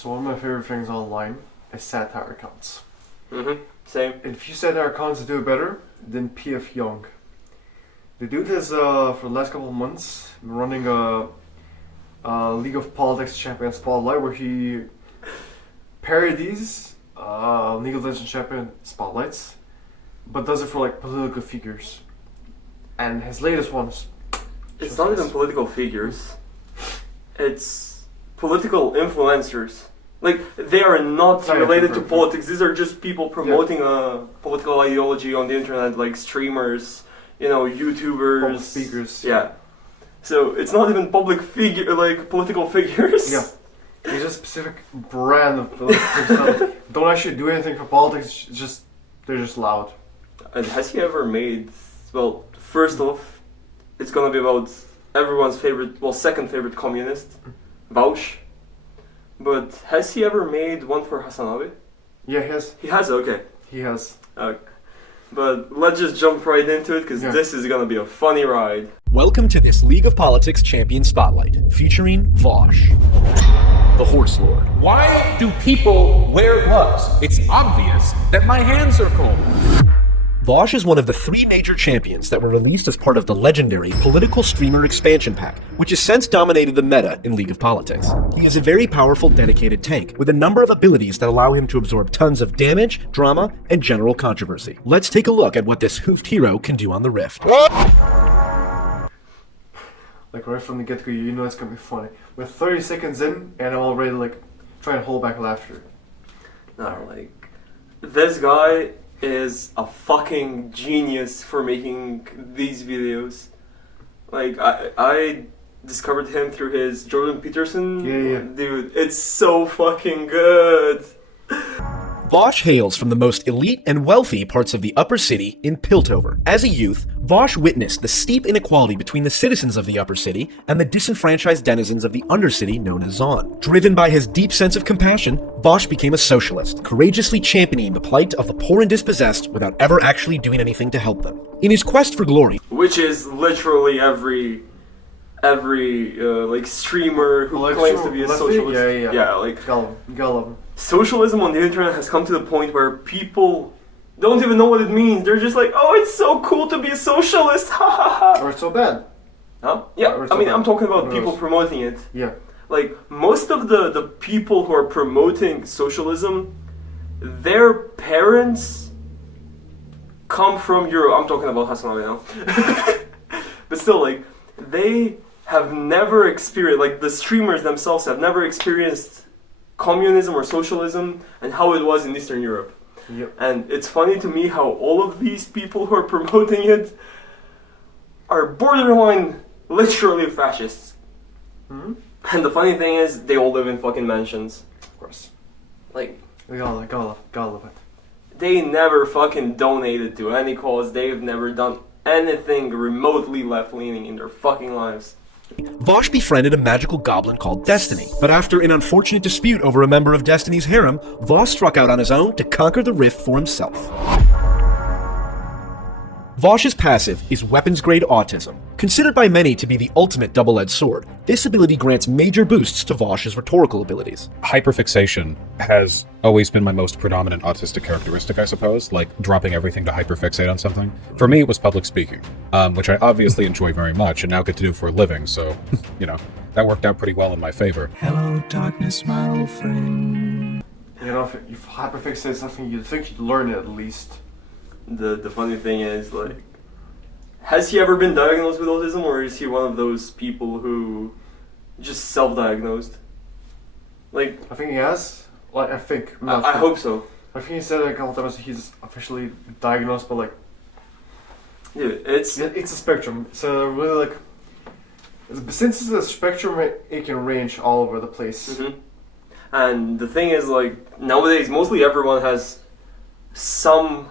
So one of my favorite things online is satire accounts. Same. And if you satire accounts do it better, then PF Young. The dude has for the last couple of months been running a League of Politics Champion Spotlight where he parodies League of Legends Champion Spotlights, but does it for like political figures. And his latest ones. It's not even political figures. It's political influencers. Like, they are not related to politics. These are just people promoting a political ideology on the internet, like streamers, YouTubers. Public speakers. Yeah. So it's not even political figures. Yeah. It's a specific brand of politics that don't actually do anything for politics, they're just loud. And has he ever made... Well, first off, it's gonna be about everyone's second favorite communist, Vaush. But has he ever made one for Hasanabe? Yeah, he has. He has? Okay. He has. Okay. But let's just jump right into it, because this is gonna be a funny ride. Welcome to this League of Politics Champion Spotlight, featuring Vaush, the Horse Lord. Why do people wear gloves? It's obvious that my hands are cold. Vaush is one of the 3 major champions that were released as part of the legendary Political Streamer Expansion Pack, which has since dominated the meta in League of Politics. He is a very powerful, dedicated tank, with a number of abilities that allow him to absorb tons of damage, drama, and general controversy. Let's take a look at what this hoofed hero can do on the Rift. Like right from the get-go, you know it's gonna be funny. We're 30 seconds in, and I'm already like trying to hold back laughter. No, like, this guy is a fucking genius for making these videos. Like, I discovered him through his Jordan Peterson. Yeah. Dude, it's so fucking good. Vaush hails from the most elite and wealthy parts of the upper city in Piltover. As a youth, Vaush witnessed the steep inequality between the citizens of the upper city and the disenfranchised denizens of the undercity known as Zon. Driven by his deep sense of compassion, Vaush became a socialist, courageously championing the plight of the poor and dispossessed without ever actually doing anything to help them. In his quest for glory, which is literally every streamer who claims to be a socialist. Yeah, like Gollum. Socialism on the internet has come to the point where people don't even know what it means. They're just like, oh, it's so cool to be a socialist, ha ha ha. Or it's so bad. Huh? Yeah, I'm talking about people promoting it. Yeah. Like, most of the people who are promoting socialism, their parents come from Europe. I'm talking about Hassan now. But still, like, they have never experienced, like, the streamers themselves have never experienced communism or socialism and how it was in Eastern Europe. Yep. And it's funny to me how all of these people who are promoting it are borderline literally fascists. Mm-hmm. And the funny thing is, they all live in fucking mansions. Of course. Like, we gotta love it. They never fucking donated to any cause. They've never done anything remotely left-leaning in their fucking lives. Vaush befriended a magical goblin called Destiny, but after an unfortunate dispute over a member of Destiny's harem, Vaush struck out on his own to conquer the rift for himself. Vaush's passive is weapons-grade Autism. Considered by many to be the ultimate double-edged sword, this ability grants major boosts to Vaush's rhetorical abilities. Hyperfixation has always been my most predominant autistic characteristic, I suppose, like dropping everything to hyperfixate on something. For me, it was public speaking, which I obviously enjoy very much and now get to do for a living, so, that worked out pretty well in my favor. Hello, darkness, my old friend. If you hyperfixate something, you'd think you'd learn it at least. The funny thing is, like, has he ever been diagnosed with autism, or is he one of those people who just self-diagnosed? Like, I think he has. Like, I think. I hope so. I think he said a couple times he's officially diagnosed, but like, dude, it's a spectrum. So really, like, since it's a spectrum, it can range all over the place. Mm-hmm. And the thing is, like, nowadays, mostly everyone has some,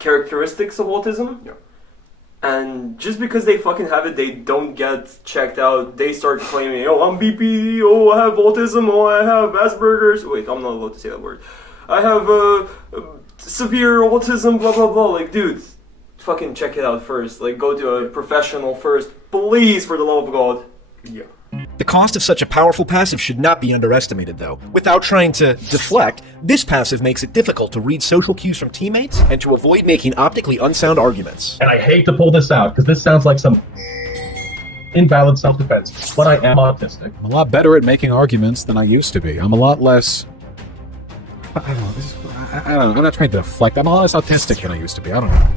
characteristics of autism. Yeah. And just because they fucking have it, they don't get checked out. They start claiming, oh, I'm BPD, oh, I have autism, oh, I have Asperger's. Wait, I'm not allowed to say that word. I have severe autism, blah, blah, blah. Like, dude, fucking check it out first. Like, go to a professional first. Please, for the love of God. Yeah. The cost of such a powerful passive should not be underestimated, though. Without trying to deflect, this passive makes it difficult to read social cues from teammates and to avoid making optically unsound arguments. And I hate to pull this out because this sounds like some invalid self-defense, but I am autistic. I'm a lot better at making arguments than I used to be. I'm a lot less... I don't know. I'm not trying to deflect. I'm a lot less autistic than I used to be. I don't know.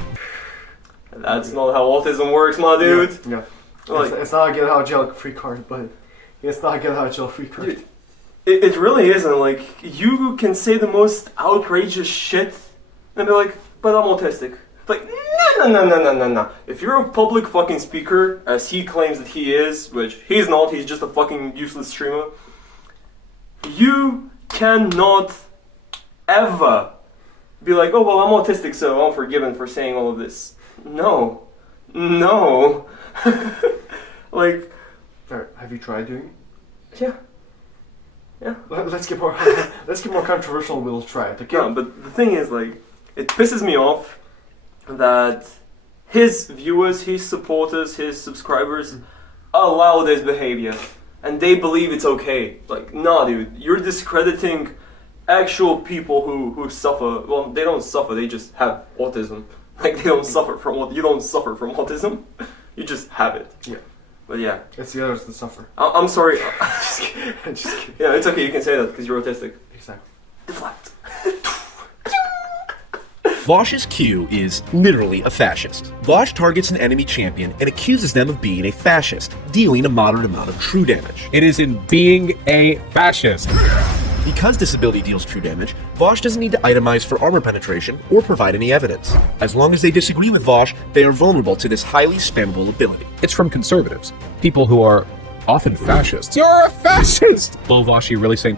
That's not how autism works, my dude. Yeah. Like, It's not a get out of jail free card, but it's not a get out of jail free card. dude, it really isn't. Like, you can say the most outrageous shit and be like, but I'm autistic. Like, no. If you're a public fucking speaker, as he claims that he is, which he's not, he's just a fucking useless streamer, you cannot ever be like, oh, well, I'm autistic, so I'm forgiven for saying all of this. No. Like, Fair. Have you tried doing it? yeah. Let's get more controversial. We'll try it. Okay. No, but the thing is, like, it pisses me off that his viewers, his supporters, his subscribers allow this behavior, and they believe it's okay. Like, nah, dude, you're discrediting actual people who suffer. Well, they don't suffer; they just have autism. Like, they don't suffer from what you don't suffer from autism. You just have it. Yeah. But yeah, It's the others that suffer. I'm sorry. Just kidding. Just kidding. Yeah, it's okay. You can say that because you're autistic. Exactly. Deflect. Vaush's Q is literally a fascist. Vaush targets an enemy champion and accuses them of being a fascist, dealing a moderate amount of true damage. It is in being a fascist. Because this ability deals true damage, Vaush doesn't need to itemize for armor penetration or provide any evidence. As long as they disagree with Vaush, they are vulnerable to this highly spammable ability. It's from conservatives. People who are often fascists. You're a fascist! Well, Vaush, you really saying...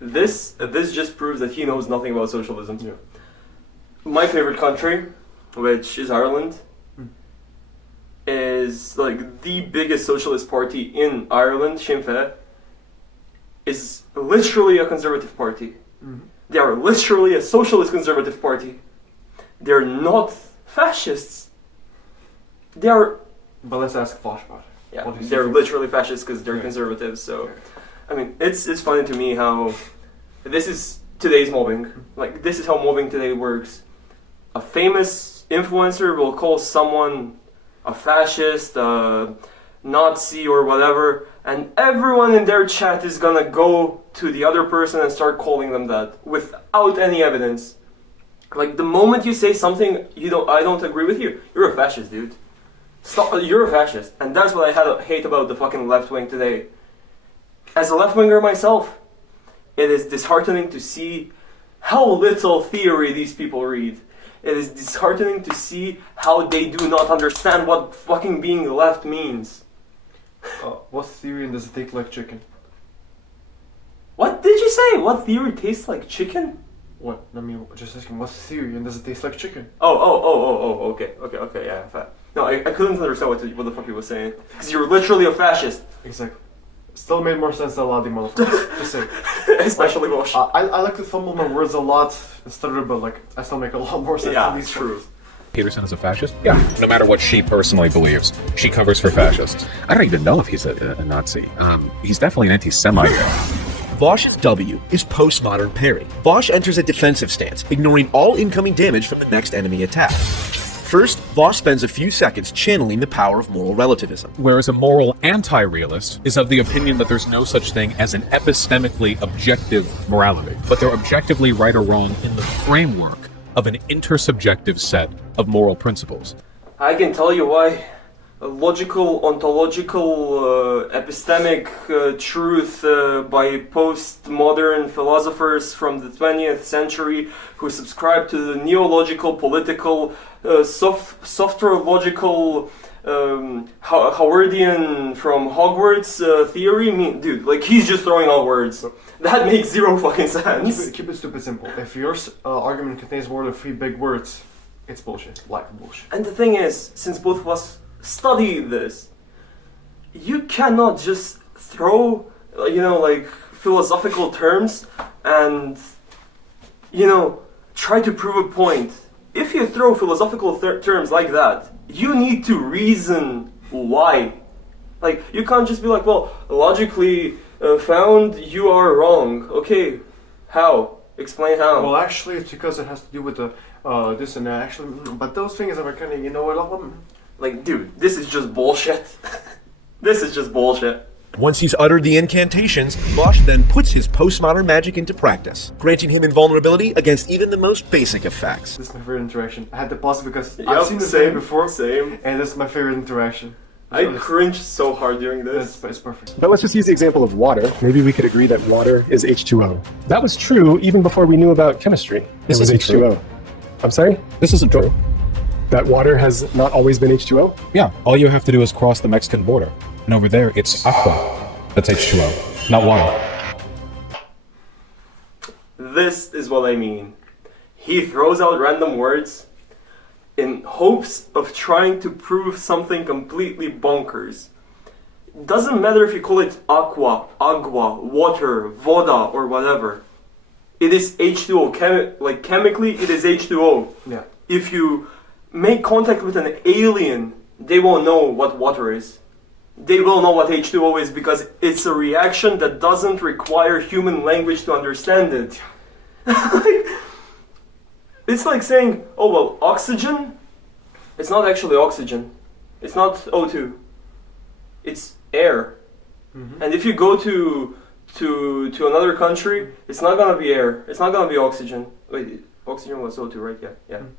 This just proves that he knows nothing about socialism. Yeah. My favorite country, which is Ireland, is like the biggest socialist party in Ireland, Sinn Féin, is literally a conservative party. Mm-hmm. They are literally a socialist conservative party. They're not fascists. They are, But let's ask Vaush about it. yeah, What do you they're think? literally fascists because they're Yeah. conservatives. So, Yeah. I mean, it's funny to me how this is today's mobbing. Like, this is how mobbing today works. A famous influencer will call someone a fascist, a Nazi, or whatever, and everyone in their chat is gonna go to the other person and start calling them that without any evidence. Like, the moment you say something I don't agree with you, you're a fascist, dude. Stop, you're a fascist, and that's what I hate about the fucking left wing today. As a left winger myself, it is disheartening to see how little theory these people read. It is disheartening to see how they do not understand what fucking being left means. What theory does it take like chicken? What did you say? What theory tastes like chicken? What? I mean, just asking, what theory and does it taste like chicken? Oh, okay, yeah, no, I couldn't understand what the fuck he was saying. Because you're literally a fascist. Exactly. Still made more sense than a lot of the motherfuckers. Just saying. Especially Vaush. I like to fumble my words a lot and stutter, but like, I still make a lot more sense Yeah, than these true. ones. Peterson is a fascist? Yeah. No matter what she personally believes, she covers for fascists. I don't even know if he's a Nazi. He's definitely an anti-Semite. Vaush's W is postmodern parry. Vaush enters a defensive stance, ignoring all incoming damage from the next enemy attack. First, Vaush spends a few seconds channeling the power of moral relativism. Whereas a moral anti-realist is of the opinion that there's no such thing as an epistemically objective morality, but they're objectively right or wrong in the framework of an intersubjective set of moral principles. I can tell you why. Logical, ontological, epistemic truth by postmodern philosophers from the 20th century who subscribe to the neological, political, softological, Howardian from Hogwarts theory. Dude, like, he's just throwing out words. That makes zero fucking sense. Keep it stupid simple. If your argument contains more than 3 big words, it's bullshit. Like bullshit. And the thing is, since both of us study this, you cannot just throw, like, philosophical terms and, try to prove a point. If you throw philosophical terms like that, you need to reason why. Like, you can't just be like, well, logically found you are wrong. Okay, how? Explain how. Well, actually, it's because it has to do with the this and that. Actually, but those things are kind of, you know what? Like, dude, this is just bullshit. This is just bullshit. Once he's uttered the incantations, Vaush then puts his postmodern magic into practice, granting him invulnerability against even the most basic of facts. This is my favorite interaction. I had to pause it because Yup, I've seen this same, game before, Same. and this is my favorite interaction. I So cringed so hard during this. it's perfect. But let's just use the example of water. Maybe we could agree that water is H2O. That was true even before we knew about chemistry. This it was isn't H2O. true. I'm sorry? This isn't true. That water has not always been H2O? Yeah, all you have to do is cross the Mexican border. And over there, it's Aqua. That's H2O, not water. This is what I mean. He throws out random words in hopes of trying to prove something completely bonkers. Doesn't matter if you call it aqua, agua, water, voda, or whatever. It is H2O. Chemically, it is H2O. Yeah. If you make contact with an alien, they won't know what water is. They will know what H2O is because it's a reaction that doesn't require human language to understand it. It's like saying, oh well, oxygen, it's not actually oxygen. It's not O2. It's air. Mm-hmm. And if you go to another country, it's not gonna be air. It's not gonna be oxygen. Wait, oxygen was O2, right?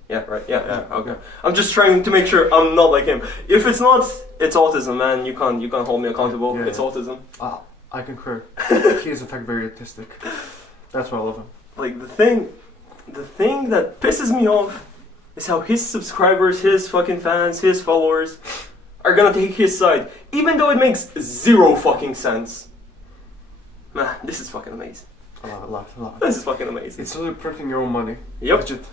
Yeah, right. Yeah. Okay. I'm just trying to make sure I'm not like him. If it's not, it's autism, man. You can't hold me accountable. Yeah, It's yeah. autism. I concur. He is in fact very autistic. That's why I love him. Like the thing that pisses me off is how his subscribers, his fucking fans, his followers are gonna take his side, even though it makes zero fucking sense. Man, this is fucking amazing. I love it. This is fucking amazing. It's really printing your own money. Yep. Legit.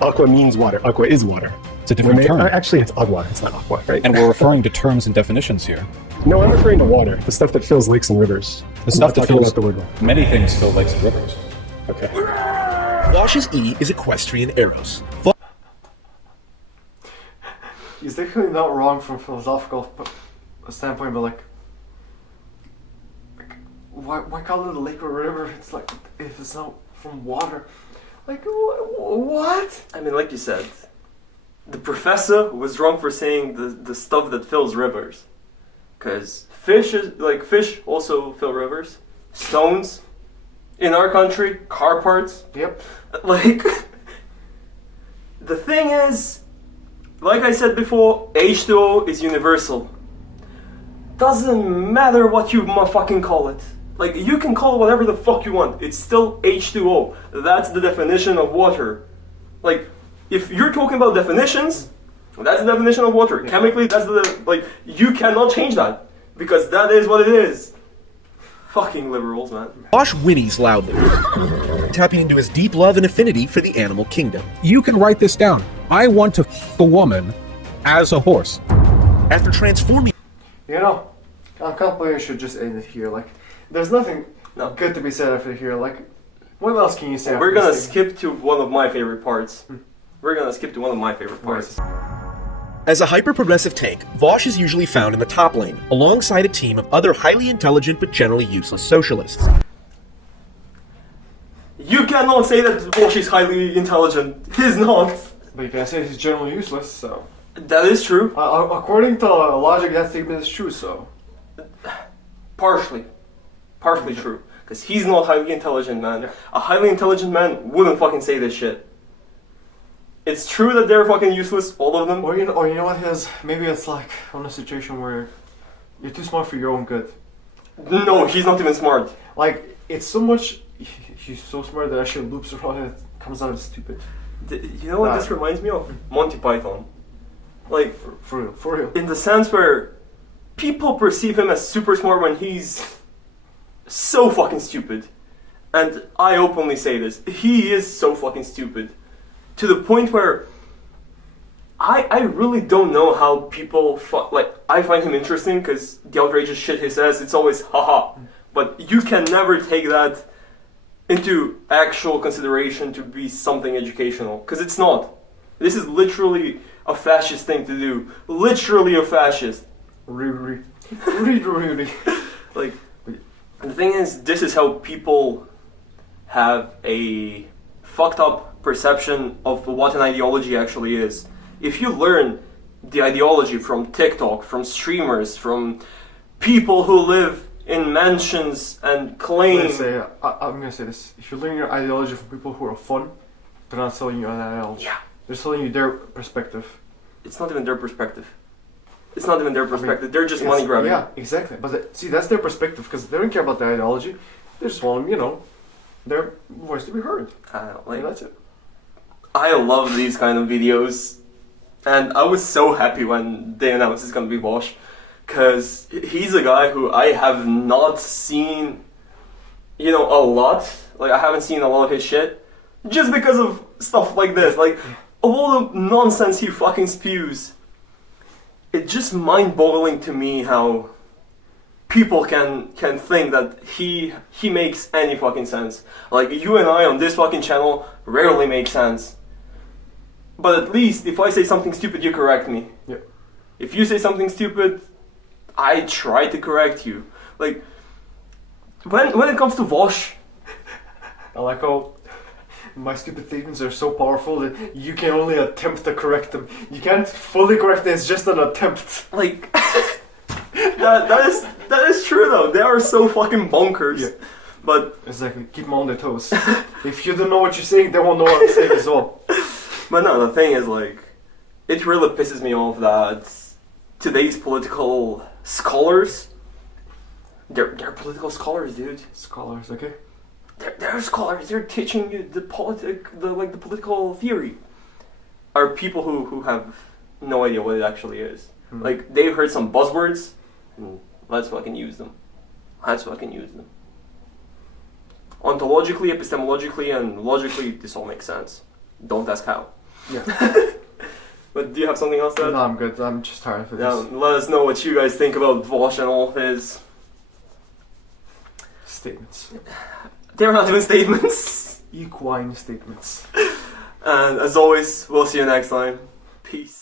Aqua means water. Aqua is water. It's a different term. Actually, it's agua. It's not aqua, right? And we're referring to terms and definitions here. No, I'm referring to water. The stuff that fills lakes and rivers. The stuff that talking fills about the word water. many things fill lakes and rivers. Okay. Vaush's E is Equestrian Eros. He's definitely not wrong from a philosophical standpoint, but like why call it a lake or river? It's like if it's not from water. Like what? I mean, like you said, the professor was wrong for saying the stuff that fills rivers, because fish also fill rivers. Stones, in our country, car parts. Yep. Like, the thing is, like I said before, H2O is universal. Doesn't matter what you fucking call it. Like, you can call it whatever the fuck you want. It's still H2O. That's the definition of water. Like, if you're talking about definitions, that's the definition of water. Chemically, that's you cannot change that. Because that is what it is. Fucking liberals, man. Vaush whinnies loudly, tapping into his deep love and affinity for the animal kingdom. You can write this down. I want to f a woman as a horse. After transforming You know, I can't believe I should just end it here. Like, there's nothing No. good to be said after here. Like, what else can you say? We're after gonna this thing? skip to one of my favorite parts. We're gonna skip to one of my favorite parts. As a hyper-progressive tank, Vaush is usually found in the top lane, alongside a team of other highly intelligent but generally useless socialists. You cannot say that Vaush is highly intelligent. He's not. But you can say he's generally useless, so. That is true. According to logic, that statement is true, so. Partially true. Because he's not highly intelligent, man. A highly intelligent man wouldn't fucking say this shit. It's true that they're fucking useless, all of them. Or you know what it is? Maybe it's like on a situation where you're too smart for your own good. No, he's not even smart. Like, it's so much. He's so smart that actually loops around and it comes out as stupid. You know what this reminds me of? Monty Python. Like, For real. in the sense where people perceive him as super smart when he's so fucking stupid. And I openly say this. He is so fucking stupid. To the point where I really don't know how people I find him interesting because the outrageous shit he says, it's always haha. But you can never take that into actual consideration to be something educational, because it's not. This is literally a fascist thing to do. Literally a fascist. Really. Like, the thing is, this is how people have a fucked up perception of what an ideology actually is. If you learn the ideology from TikTok, from streamers, from people who live in mansions and claim... I'm gonna say this. If you learn your ideology from people who are fun, they're not selling you an ideology. Yeah. They're selling you their perspective. It's not even their perspective. They're just money grabbing. Yeah, exactly. But see, that's their perspective because they don't care about the ideology. They just want, their voice to be heard. Like, that's it. I love these kind of videos, and I was so happy when they announced it's gonna be Vaush, because he's a guy who I have not seen, a lot. Like, I haven't seen a lot of his shit, just because of stuff like this. Like, of all the nonsense he fucking spews, it's just mind-boggling to me how people can think that he makes any fucking sense. Like, you and I on this fucking channel rarely make sense. But at least if I say something stupid, you correct me. Yeah. If you say something stupid, I try to correct you. Like, when it comes to Vaush, I like how my stupid statements are so powerful that you can only attempt to correct them. You can't fully correct them, it's just an attempt. like, that is true though. They are so fucking bonkers. Yeah. But Exactly, keep them on their toes. If you don't know what you're saying, they won't know what I'm saying as well. But no, the thing is, like, it really pisses me off that today's political scholars, they're political scholars, dude. Scholars, okay? They're scholars. They're teaching you the political theory. Are people who have no idea what it actually is. Like, they've heard some buzzwords, and let's fucking use them. Ontologically, epistemologically, and logically, this all makes sense. Don't ask how. Yeah. But do you have something else to add? No, I'm good. I'm just tired for this. Yeah, let us know what you guys think about Vaush and all his... Statements. They're not even statements. Equine statements. And as always, we'll see you next time. Peace.